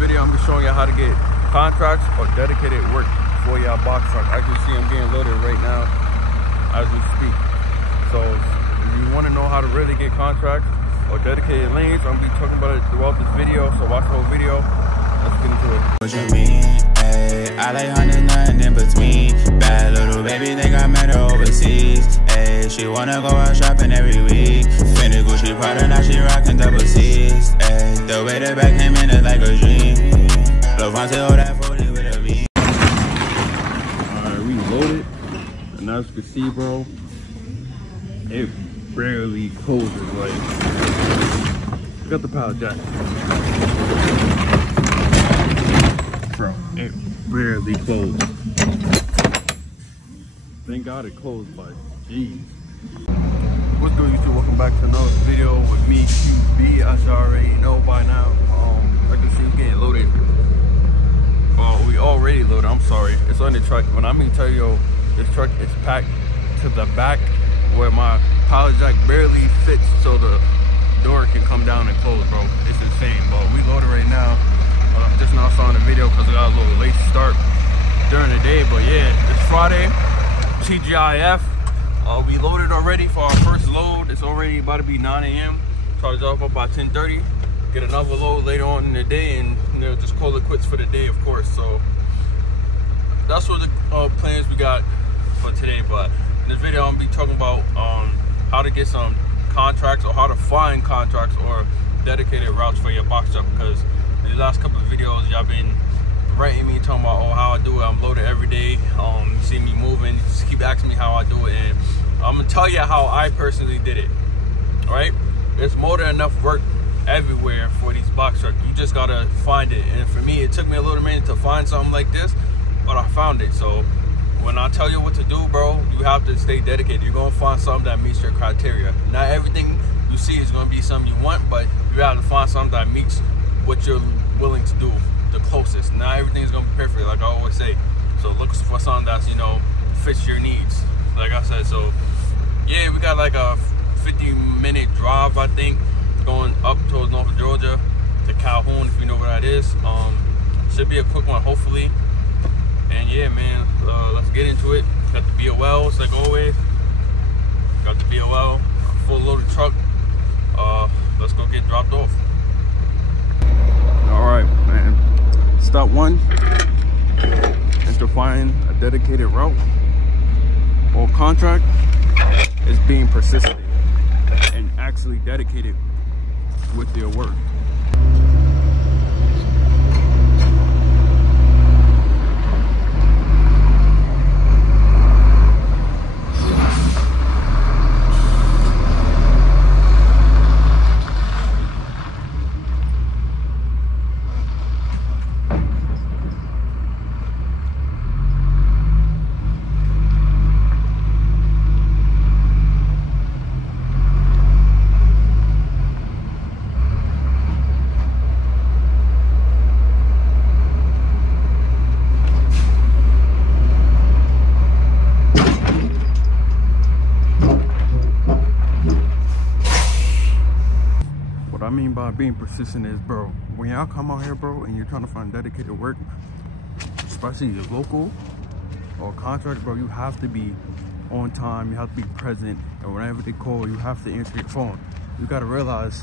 video, I'm just showing you how to get contracts or dedicated work for your box truck. As you see, I'm getting loaded right now as we speak. So if you want to know how to really get contracts or dedicated lanes, I'm gonna be talking about it throughout this video. So watch the whole video. Let's get into it. What you mean? Ay, I like honey, nothing in between. Bad little baby, think I met her overseas. Ay, she wanna go out shopping every week. Fendi Gucci Prada, now she rockin' double C's. Ay, the way the back came in is like a dream. Levante, hold that 40 with a V. Alright, we loaded. And as you can see, bro, it barely closes. Like, got the pallet jack. Bro, it barely closed. Thank God it closed, but jeez. What's good, YouTube? Welcome back to another video with me, QB. As you already know by now, I can see we're getting loaded. Well, we already loaded. I'm sorry. It's on the truck. When I mean tell you, this truck is packed to the back where my pallet jack barely fits, so the door can come down and close, bro. It's insane. But we loaded right now. Just now saw in the video because we got a little late start during the day. But yeah, it's Friday, TGIF. We loaded already for our first load. It's already about to be 9 a.m. Try to drop up by 10:30. Get another load later on in the day, and you know, just call it quits for the day, of course. So that's what the plans we got for today. But in this video, I'm gonna be talking about how to get some contracts or how to find contracts or dedicated routes for your box truck, because the last couple of videos y'all been writing me talking about how I do it. I'm loaded every day. You see me moving, you just keep asking me how I do it, and I'm gonna tell you how I personally did it. All right, there's more than enough work everywhere for these box trucks. You just gotta find it. And for me, it took me a little minute to find something like this, but I found it. So when I tell you what to do, bro, you have to stay dedicated. You're gonna find something that meets your criteria. Not everything you see is gonna be something you want, but you have to find something that meets what you're willing to do the closest. Not everything's gonna be perfect, like I always say. So look for something that's, you know, fits your needs, like I said. So yeah, we got like a 50-minute drive, I think, going up towards North Georgia to Calhoun, if you know where that is. Should be a quick one, hopefully. And yeah, man, let's get into it. Got the BOLs like always. Got the BOL, a full loaded truck. Let's go get dropped off. All right, man. Step one is to find a dedicated route or contract is being persistent and actually dedicated with your work. What I mean by being persistent is, bro, when y'all come out here, bro, and you're trying to find dedicated work, especially your local or contract, bro, you have to be on time. You have to be present, and whenever they call, you have to answer your phone. You got to realize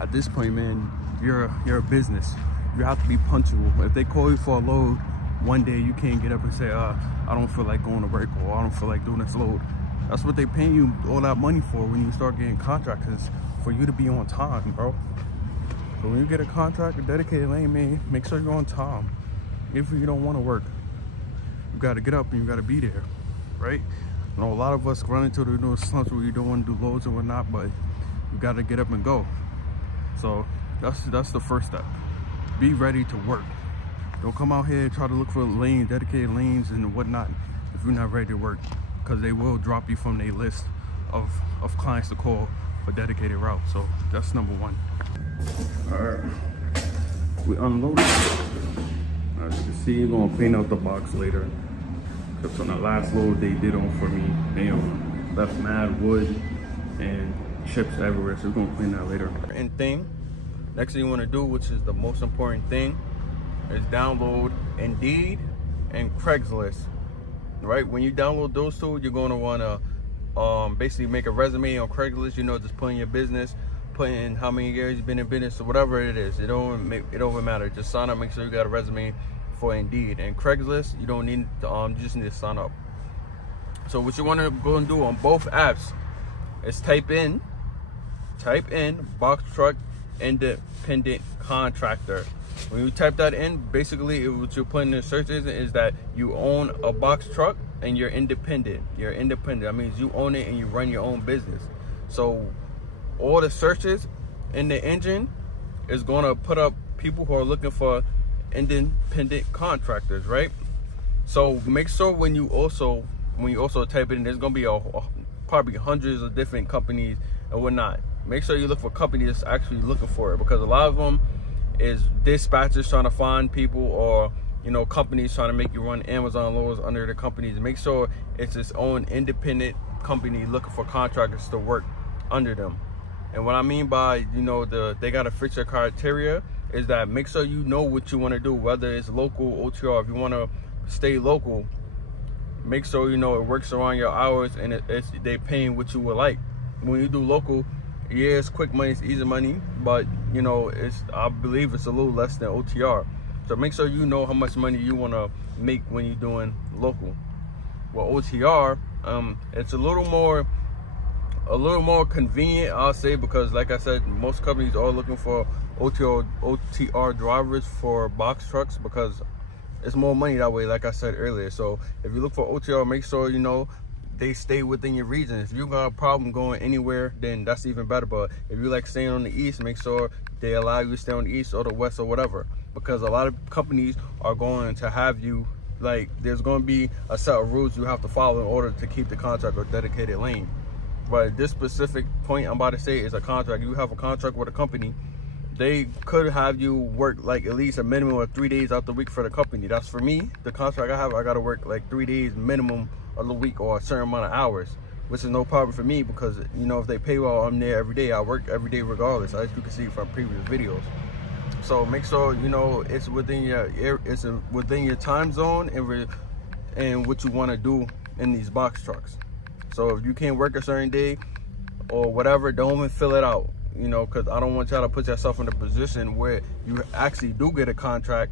at this point, man, you're a business. You have to be punctual. If they call you for a load one day, you can't get up and say, I don't feel like going to work, or I don't feel like doing this load. That's what they paying you all that money for when you start getting contracts, is for you to be on time, bro. So when you get a contract, a dedicated lane, man, make sure you're on time. If you don't want to work, you got to get up and you got to be there, right? You know, a lot of us run into the slumps where you don't want to do loads and whatnot, but you got to get up and go. So that's the first step. Be ready to work. Don't come out here and try to look for lanes, dedicated lanes and whatnot if you're not ready to work, because they will drop you from their list of clients to call for dedicated route. So that's number one. All right, we unloaded. As you can see, we're gonna clean out the box later. Because on the last load they did on for me, they left mad wood and chips everywhere, so we're gonna clean that later. And next thing you want to do, which is the most important thing, is download Indeed and Craigslist. Right, when you download those two, you're going to want to basically make a resume on Craigslist. You know, just put in your business, put in how many years you've been in business, or whatever it is. It don't matter. Just sign up, make sure you got a resume for Indeed. And Craigslist, you don't need to, you just need to sign up. So what you want to go and do on both apps is type in box truck independent contractor. When you type that in, basically what you're putting in the search is that you own a box truck and you're independent. You're independent. That means you own it and you run your own business. So all the searches in the engine is going to put up people who are looking for independent contractors, right? So make sure when you also type it in, there's going to be probably hundreds of different companies and whatnot. Make sure you look for companies that's actually looking for it, because a lot of them is dispatchers trying to find people, or you know, companies trying to make you run Amazon loads under the companies. Make sure it's its own independent company looking for contractors to work under them. And what I mean by, you know, they got to fit your criteria is that make sure you know what you want to do, whether it's local, OTR. If you want to stay local, make sure you know it works around your hours and they paying what you would like. When you do local, yeah, it's quick money, it's easy money, but you know, I believe it's a little less than OTR. So make sure you know how much money you want to make when you're doing local. Well, OTR, it's a little more convenient, I'll say, because like I said, most companies are looking for OTR drivers for box trucks because it's more money that way, like I said earlier. So if you look for OTR, make sure you know they stay within your region. If you got a problem going anywhere, then that's even better. But if you like staying on the east, make sure they allow you to stay on the east or the west or whatever, because a lot of companies are going to have you, like, there's going to be a set of rules you have to follow in order to keep the contract or dedicated lane. But this specific point I'm about to say is a contract. You have a contract with a company, they could have you work like at least a minimum of 3 days out the week for the company. That's for me. The contract I have, I got to work like 3 days minimum of the week or a certain amount of hours, which is no problem for me because, you know, if they pay well, I'm there every day. I work every day regardless, as you can see from previous videos. So make sure you know it's within your time zone and what you want to do in these box trucks. So if you can't work a certain day or whatever, don't even fill it out, you know, because I don't want y'all to put yourself in a position where you actually do get a contract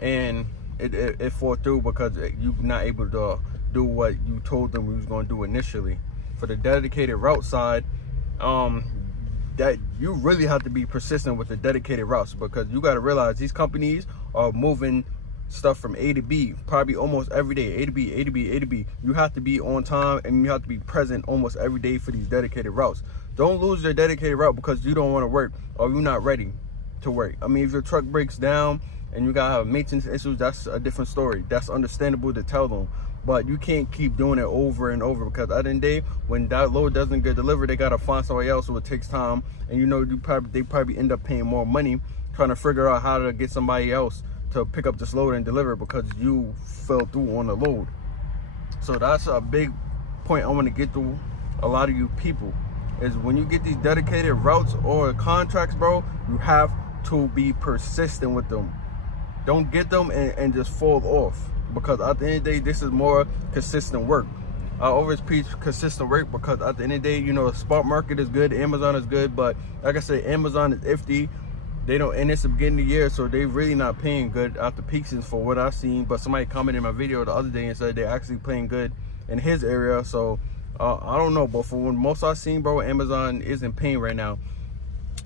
and it fall through because you're not able to do what you told them we was going to do initially. For the dedicated route side, that you really have to be persistent with the dedicated routes, because you got to realize these companies are moving stuff from A to B probably almost every day. A to B, A to B, A to B. You have to be on time and you have to be present almost every day for these dedicated routes. Don't lose your dedicated route because you don't want to work or you're not ready to work. I mean, if your truck breaks down and you gotta have maintenance issues, that's a different story. That's understandable to tell them, but you can't keep doing it over and over, because at the end of the day, when that load doesn't get delivered, they gotta find somebody else, so it takes time. And you know, they probably end up paying more money trying to figure out how to get somebody else to pick up this load and deliver because you fell through on the load. So that's a big point I want to get to a lot of you people, is when you get these dedicated routes or contracts, bro, you have to be persistent with them. Don't get them and just fall off, because at the end of the day, this is more consistent work. I always preach consistent work because at the end of the day, you know, the spot market is good, Amazon is good, but like I said, Amazon is iffy. They don't, and it's the beginning of the year, so they really not paying good after peak season for what I've seen. But somebody commented in my video the other day and said they're actually paying good in his area. So I don't know, but for when most I've seen, bro, Amazon isn't paying right now.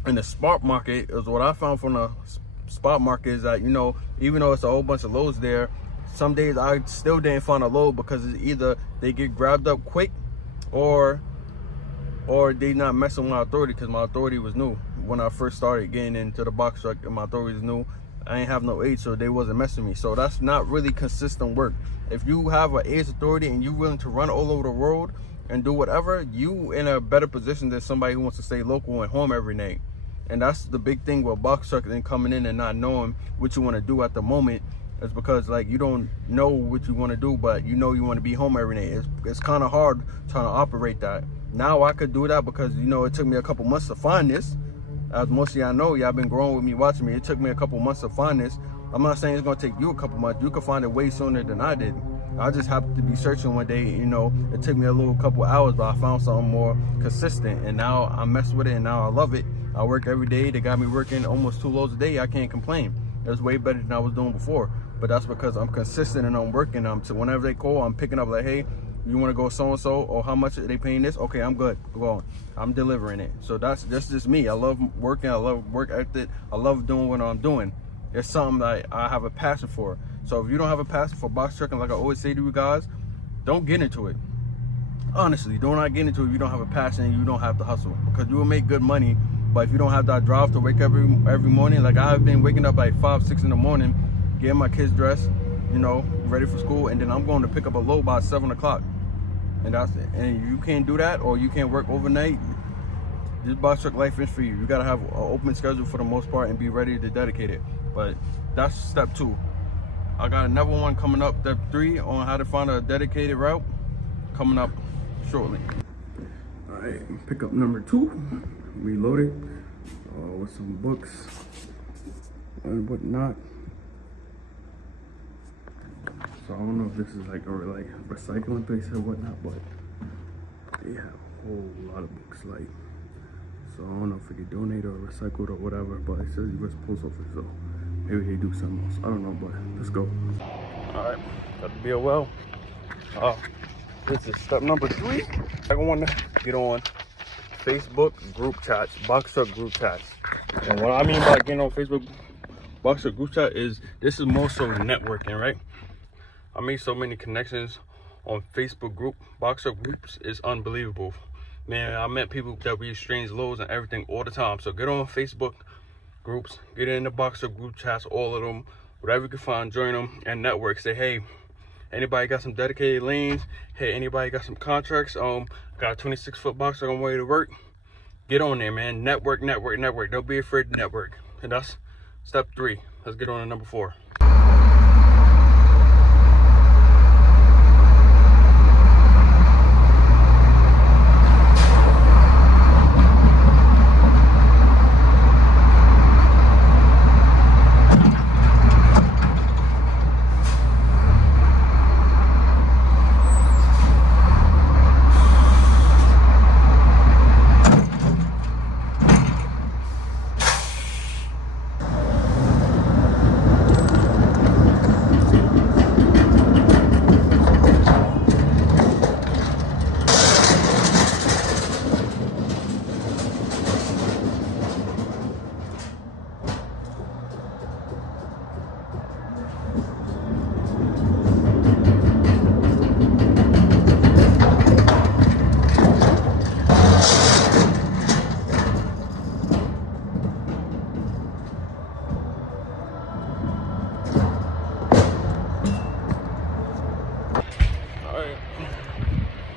And the spot market is what I found from the spot market is that, you know, even though it's a whole bunch of loads there, some days I still didn't find a load because it's either they get grabbed up quick or they not messing with my authority, because my authority was new. When I first started getting into the box truck and my authority was new, I ain't have no age, so they wasn't messing with me. So that's not really consistent work. If you have an age authority and you willing to run all over the world and do whatever, you in a better position than somebody who wants to stay local and home every night. And that's the big thing with box truck and coming in and not knowing what you want to do at the moment, is because like you don't know what you want to do, but you know you want to be home every night. It's kind of hard trying to operate that. Now I could do that because, you know, it took me a couple months to find this. As most of y'all know, y'all been growing with me, watching me. It took me a couple months to find this, I'm not saying it's gonna take you a couple months. You could find it way sooner than I did. I just happened to be searching one day, you know, it took me a couple hours, but I found something more consistent, and now I mess with it, and now I love it. I work every day. They got me working almost 2 loads a day. I can't complain. It's way better than I was doing before, but that's because I'm consistent and I'm working. So whenever they call, I'm picking up like, hey, you want to go so-and-so, or how much are they paying this? Okay, I'm good. Go on. I'm delivering it. So that's just me. I love working. I love work ethic. I love doing what I'm doing. It's something that I have a passion for. So if you don't have a passion for box trucking, like I always say to you guys, don't get into it. Honestly, do not get into it if you don't have a passion and you don't have to hustle, because you will make good money. But if you don't have that drive to wake up every morning, like I've been waking up like 5, 6 in the morning, getting my kids dressed, you know, ready for school, and then I'm going to pick up a load by 7 o'clock. And that's it. And you can't do that, or you can't work overnight. This box truck life is for you. You gotta have an open schedule for the most part and be ready to dedicate it. But that's step 2. I got another one coming up, step 3, on how to find a dedicated route, coming up shortly. All right, pickup number 2, reloaded with some books and whatnot. So I don't know if this is like a recycling place or whatnot, but they have a whole lot of books. Like, so I don't know if we could donate or recycle or whatever, but it says U.S. Post Office, so maybe they do something else. I don't know, but let's go. All right, got to be a well. This is step number 3. I want to get on Facebook group chats, box truck group chats. And what I mean by getting on Facebook box truck group chat is, this is more so networking, right? I made so many connections on Facebook group, box truck groups is unbelievable. Man, I met people that we exchange loads and everything all the time. So get on Facebook groups, get in the box truck group chats, all of them, whatever you can find, join them and network. Say, hey, anybody got some dedicated lanes? Hey, anybody got some contracts? Got a 26-foot box truck on my way to work. Get on there, man. Network, network, network. Don't be afraid to network. And that's step 3. Let's get on to number 4.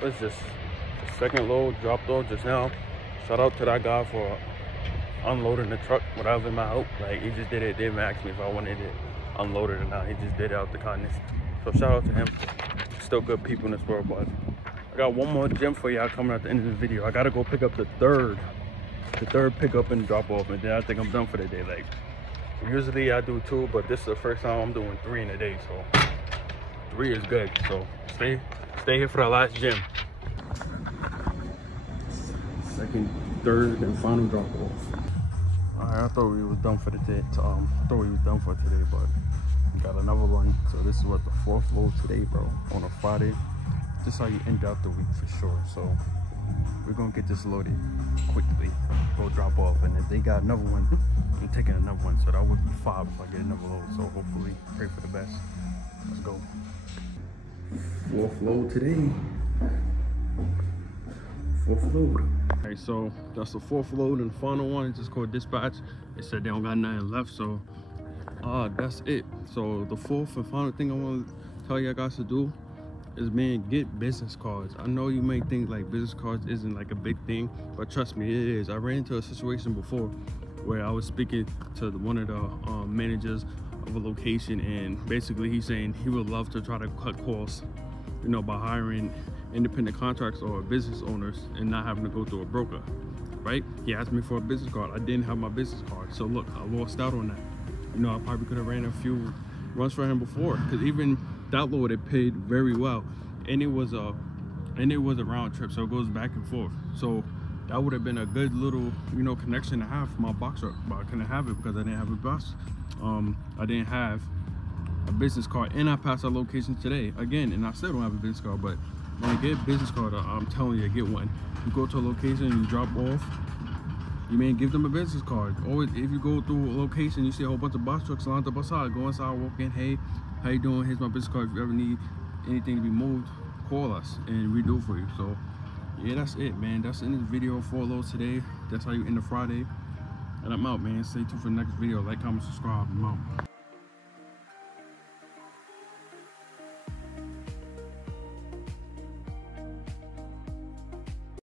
What's this? The second load dropped off just now. Shout out to that guy for unloading the truck without my help. Like, he just did it. Didn't ask me if I wanted it unloaded or not. He just did it out the kindness. So shout out to him. Still good people in this world, but I got one more gem for y'all coming at the end of the video. I gotta go pick up the third pickup and drop off, and then I think I'm done for the day. Like, usually I do 2, but this is the first time I'm doing 3 in a day, so 3 is good. So stay here for the last gym. Second, third, and final drop off. All right, I thought we was done for the day. But we got another one. So this is what the 4th load today, bro, on a Friday. Just how you end out the week for sure. So we're gonna get this loaded quickly, go drop off, and if they got another one, I'm taking another one. So that would be 5 if I get another load. So hopefully, pray for the best. Let's go. 4th load today. 4th load. All right, so that's the 4th load, and the final one is just called dispatch. They said they don't got nothing left, so that's it. So the 4th and final thing I want to tell you guys to do is, man, get business cards. I know you may think like business cards isn't like a big thing, but trust me, it is. I ran into a situation before where I was speaking to one of the managers of a location, and basically he's saying he would love to try to cut costs, you know, by hiring independent contractors or business owners and not having to go through a broker, right? He asked me for a business card. I didn't have my business card, so look, I lost out on that. you know, I probably could have ran a few runs for him before, because even that load, it paid very well, and it was a round trip, so it goes back and forth. So that would have been a good little, you know, connection to have for my box truck, but I couldn't have it because I didn't have a bus. I didn't have a business card, and I passed our location today again, and I still don't have a business card. But when I get a business card, I'm telling you, get one. You go to a location, you drop off, you may give them a business card. Or if you go through a location, you see a whole bunch of box trucks lined up outside, go inside, walk in, hey, how you doing? Here's my business card. If you ever need anything to be moved, call us and we do it for you. So yeah, that's it, man. That's in this video. 4 loads today. That's how you end the Friday. And I'm out, man. Stay tuned for the next video. Like, comment, subscribe. I'm out.